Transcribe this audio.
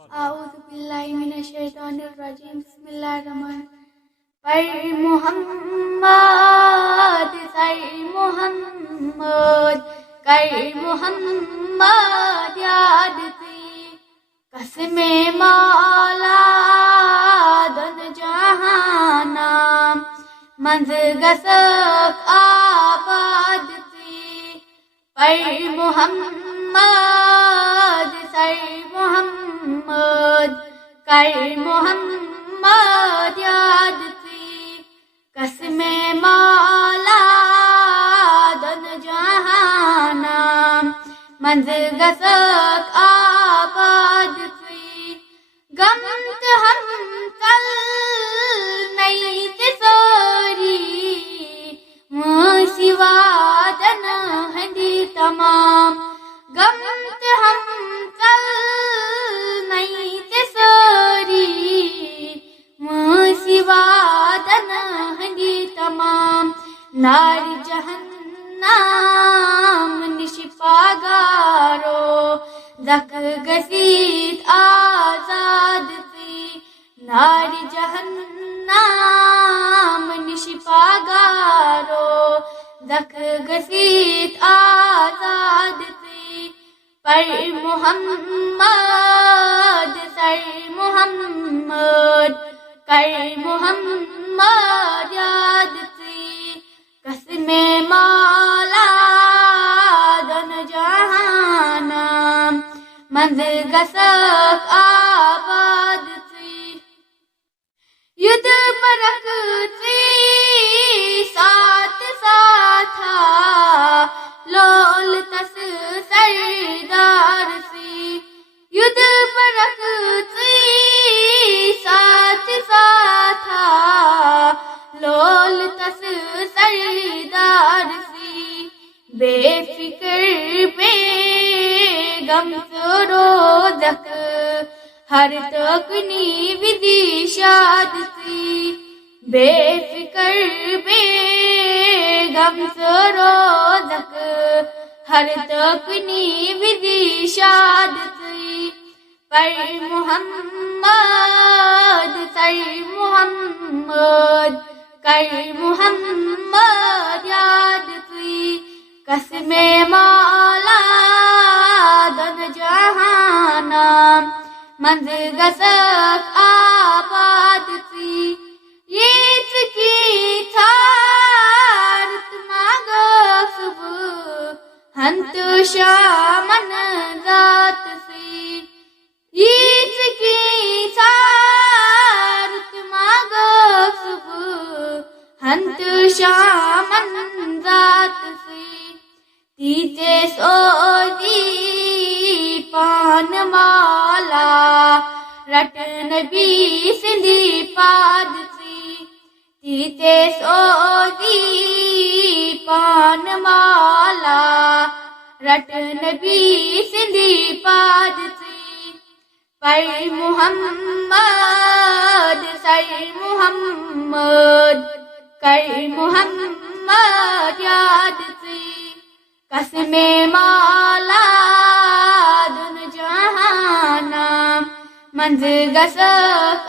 اعوذ باللہ من الشیطان الرجیم بسم اللہ الرحمن پر محمد سر محمد کر محمد یاد تھی قسم مولا دن جہانا منز گسک آباد تھی پر محمد سر محمد کر محمد یاد تھی قسم مولا دن جہانا منز گسک آباد تھی گمت ہم کل نہیں تسوری سوادن ہندی تمام گمت ہم کل نہیں تسوری سوادن ہندی تمام نار جہنم نشپاگارو زک گسیت آزاد تھی نار جہنم نشپاگارو زک گسیت آزاد تھی پر محمد سر محمد کر محمد یاد تھی قسم مولا دن جہانا منز گسک آباد تھی ید پرک تھی ساتھ ساتھا لول تس سردار سی ید پرک تھی ساتھ ساتھا لول تس سردار سی بے فکر بے غم روزک ہر تکنی ودی شاد تھی بے فکر بے غم روزک ہر تکنی ودی شاد تھی پر محمد سر محمد کر محمد یاد تھی قسم مولا دن جہانا منز گسک آباد تھی یہ کی تھارت ماگو صبح ہنت شامن ذات سی عید کی تھارت ماگو صبح ہنت شامن ذات سی تیتے سودی پان مالا رٹ نبی سندھی پاد سی تیتے سودی پان مالا رٹ نبی سندھی پاد سی پر محمد سر محمد کر محمد یاد تھی قسم مولا دن جہانا منز گسک